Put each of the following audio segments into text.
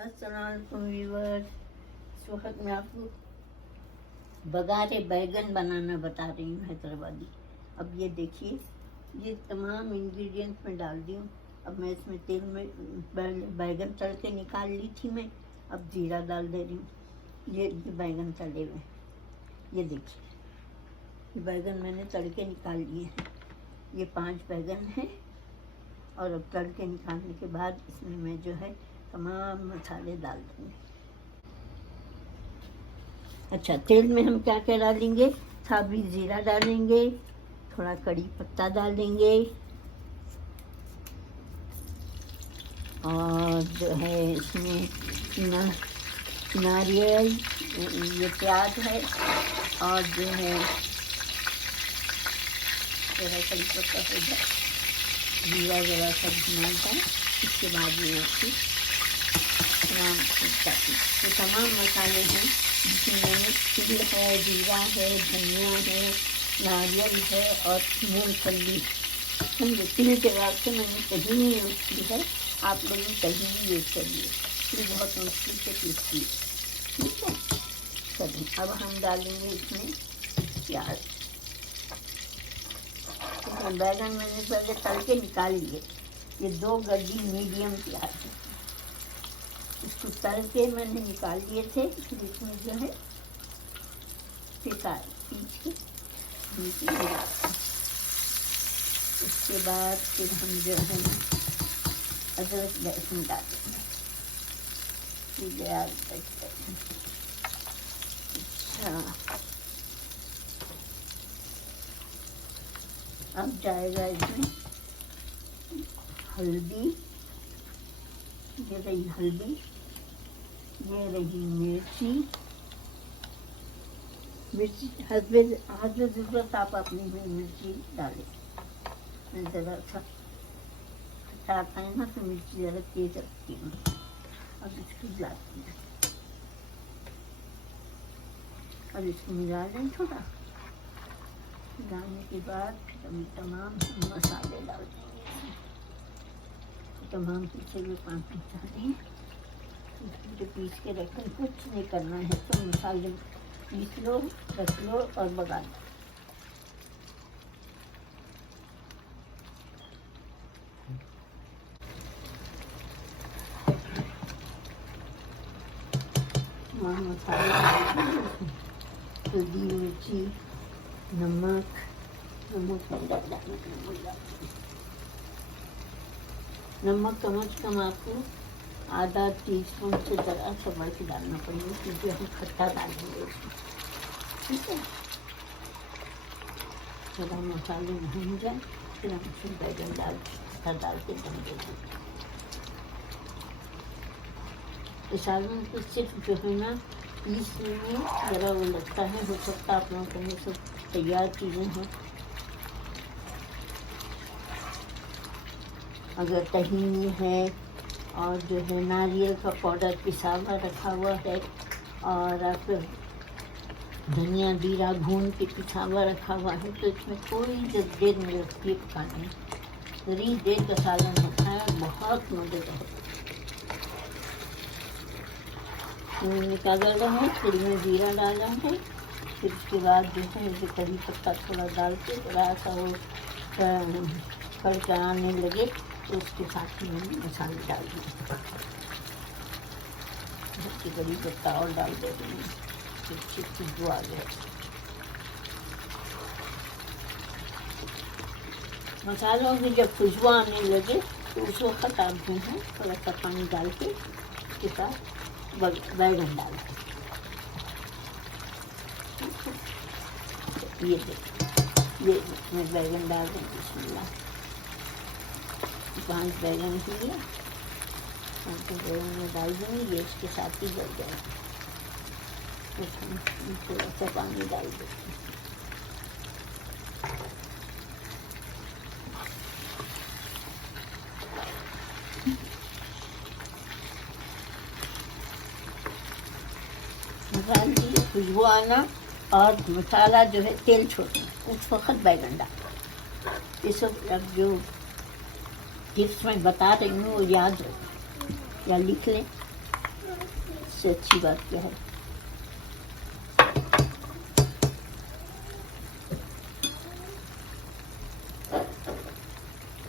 अस्सलामुअलैकुम व्यूअर्स। इस वक्त मैं आपको बगारे बैगन बनाना बता रही हूँ, हैदराबादी। अब ये देखिए, ये तमाम इंग्रेडिएंट्स मैं डाल दी हूँ। अब मैं इसमें तेल में बैगन तल के निकाल ली थी मैं, अब जीरा डाल दे रही हूँ। ये बैगन तले हुए, ये देखिए, ये बैगन मैंने तल के निकाल लिए हैं। ये 5 बैगन हैं और अब तल के निकालने के बाद इसमें मैं जो है तमाम मसाले डाल दूँगी। अच्छा, तेल में हम क्या क्या डालेंगे? साबुत जीरा डालेंगे, थोड़ा कड़ी पत्ता डालेंगे और जो है इसमें नारियल, ये प्याज है और जो है थोड़ा कड़ी पत्ता हो जाए, जीरा जरा सा भुना जाए, इसके बाद में उसकी ये तमाम मसाले हैं जिसमें मैंने तिल है, जीरा है, धनिया है, नारियल है और मूंगफली। समझे, तिल के बाद से मैंने कहीं नहीं यूज़ की है, आप लोग कहीं भी यूज़ करिए, ये बहुत मुश्किल से पीसती है। ठीक है, चलिए अब हम डालेंगे इसमें प्याज। बैगन मैंने पहले तल के निकाल लिए, ये 2 गड्डी मीडियम प्याज है, इसको तल के मैंने निकाल लिए थे। फिर इसमें जो है पीस के नीचे मिला। उसके बाद फिर हम जो है अदरक लहसुन डालेंगे। अच्छा, अब जाएगा इसमें हल्दी, ये रही हल्दी, ये रही मिर्ची हसबे ज़रूरत आप अपनी मिर्ची डालें। मैं ज़रा सा चाहता है ना तो मिर्ची ज़रा तेज रखती हूँ। अब इसको मिलाती हूँ, अब इसको मिला दें थोड़ा। मिलाने के बाद फिर हम तमाम मसाले डाल देंगे, तमाम पीछे हुए 5 मसाले हैं जो पीस के रखें। कुछ नहीं करना है, तो मसाले पीस लो, रख लो और बगा दो। मसाले हल्दी, मिर्ची, नमक कम से कम आपको आधा टीस्पून से ज़रा सा बढ़ के डालना पड़ेगा, क्योंकि हम खट्टा डालेंगे उसमें। ठीक है, थोड़ा मसाले भून जाए, फिर हम उसमें बैगन डाल के दम देंगे। तो सालन को सिर्फ जो है ना पीसने में ज़रा वो लगता है, हो सकता है आप लोगों को ये सब तैयार चीज़ें हैं। अगर तहीनी है और जो है नारियल का पाउडर पिसा हुआ रखा हुआ है और आप धनिया जीरा भून के पिसा हुआ रखा हुआ है, तो इसमें थोड़ी देर में लगती है पकाने। थोड़ी देर का सालन होता है, बहुत मज़ेदार। मैंने क्या डाला है, थोड़ी में जीरा डाला है, फिर उसके बाद जो है ये कड़ी पत्ता थोड़ा डाल के थोड़ा सा वो कड़का आने लगे तो उसके साथ ही मैंने मसाले डाल दिए। इसकी कड़ी पत्ता और डाल दे रही हूँ, फिर खुशबू आ गया। मसालों की जब खुशबू आने लगे तो उस वक्त आप जो है थोड़ा सा पानी डाल के उसके साथ बैगन डाल के, ये देखिए, ये मैं बैगन डाल दूँ। बिस्मिल्लाह, 5 बैगन लिए, 5 बैगन में डाल देंगे, ये इसके साथ ही जल जाएगा। उसमें थोड़ा सा पानी डाल देते हैं। मसाले की खुशबू आना और मसाला जो है तेल छोड़ना, उस वक्त बैगन डाल। ये सब अब जो टिप्स मैं बता रही हूँ वो याद रखें या लिख लें, इससे अच्छी बात क्या है।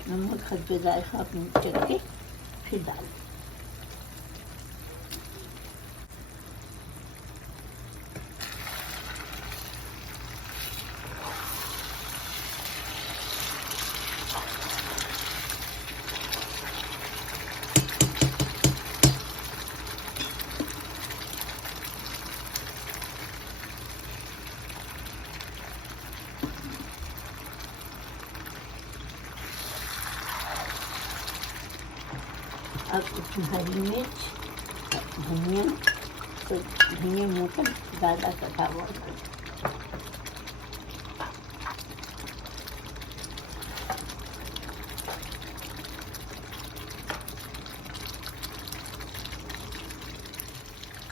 नमक हल्के जायका अपने चख के फिर डाल। अब इसमें हरी मिर्च, धनिया, तो धनिया मोटा ज़्यादा कटा हुआ है।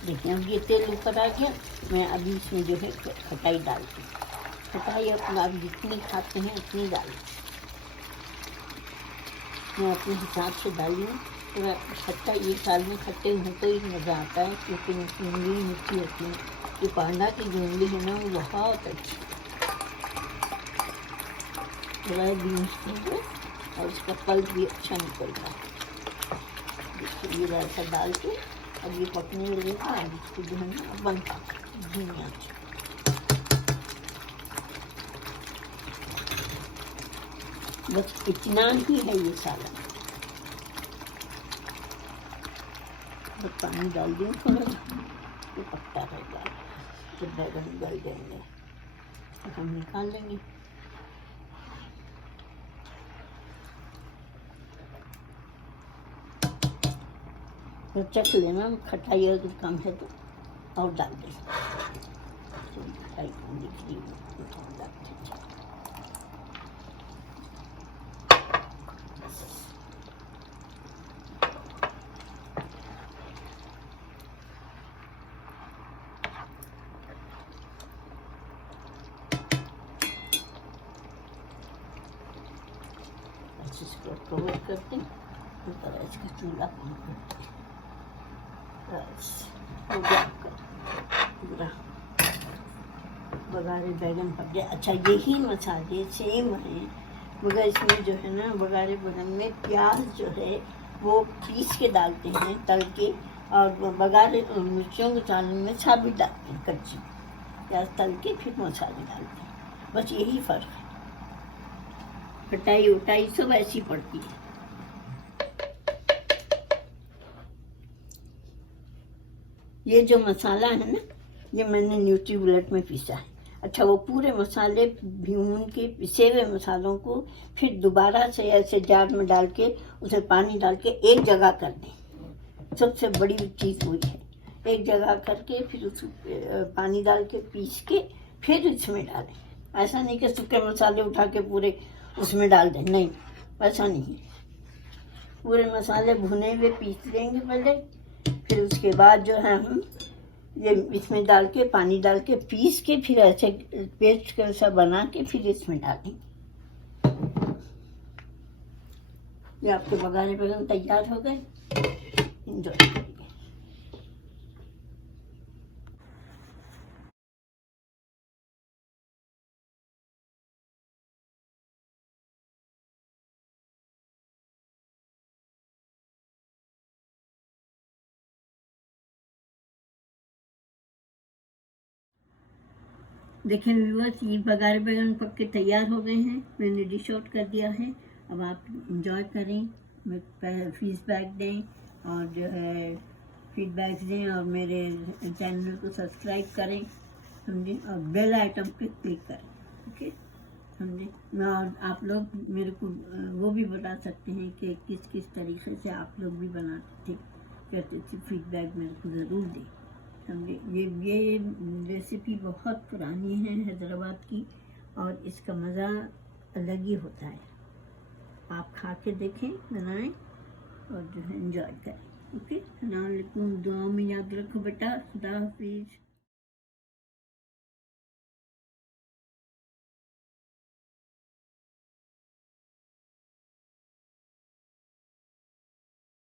देखिए अब ये तेल ऊपर आ गया। मैं अभी इसमें जो है खटाई डालती हूँ। खटाई अपना आप जितनी खाते हैं उतनी डालें। मैं अपने हिसाब से डाली हूँ। थोड़ा खट्टा ये साल में खट्टे हों तो ही मज़ा आता है, क्योंकि इमली मीठी होती है। ये पांडा की जो इमली है ना वो बहुत अच्छी है, भी मिष्टी है और उसका फल भी अच्छा निकलता है। देखिए ये वैसा डाल के अब ये पकने लगेगा। अब इसको जो है ना बंद कर धीमी आंच। बस इतना ही है ये सालन। बस पानी डाल दिया थोड़ा, तो पकता रहेगा। जब बैगन गल जाएंगे तो हम निकाल लेंगे। तो चख लेना, खटाई अगर कम है तो और डाल दें। तो खटाई कम दिख रही है तो और डाल दें। इसको कवर करते हैं, ऊपर इसका चूल्हा बंद करते हैं। बस हो गया पूरा बघारे बैगन पक गया। अच्छा यही मसाले सेम हैं, मगर इसमें जो है ना बघारे बैगन में प्याज जो है वो पीस के डालते हैं तल के, और बघारे मिर्चों के सालन में साबित डालते हैं, कच्ची प्याज तल के फिर मसाले डालते हैं। बस यही फ़र्क है। खटाई उटाई सब ऐसी पड़ती है। ये जो मसाला है ना, ये मैंने न्यूट्री बुलेट में पीसा है। अच्छा वो पूरे मसाले भून के पिसे हुए मसालों को फिर दोबारा से ऐसे जार में डाल के उसे पानी डाल के एक जगह कर दें। सबसे बड़ी चीज़ वही है, एक जगह करके फिर उस पानी डाल के पीस के फिर इसमें डालें। ऐसा नहीं कि सूखे मसाले उठा के पूरे उसमें डाल दें, नहीं ऐसा नहीं। पूरे मसाले भुने हुए पीस लेंगे पहले, फिर उसके बाद जो है हम ये इसमें डाल के पानी डाल के पीस के फिर ऐसे पेस्ट कैसा बना के फिर इसमें डालें। ये आपके बघारे बैगन तैयार हो गए। एंजॉय करिए। देखें व्यूअर्स, ये बघारे बैगन पक के तैयार हो गए हैं। मैंने डिश आउट कर दिया है। अब आप इंजॉय करें, फीडबैक दें और जो है फीडबैक दें और मेरे चैनल को सब्सक्राइब करें, समझे, और बेल आइटम पे क्लिक करें। ओके समझे। और आप लोग मेरे को वो भी बता सकते हैं कि किस किस तरीके से आप लोग भी बनाते थे, कहते थे, फीडबैक मेरे को ज़रूर दें, समझे। ये रेसिपी बहुत पुरानी है हैदराबाद की, और इसका मज़ा अलग ही होता है। आप खा के देखें, बनाएं और जो है एंजॉय करें। ओके, अस्सलाम वालेकुम। दुआ में याद रखो बेटा। खुदा हाफिज़।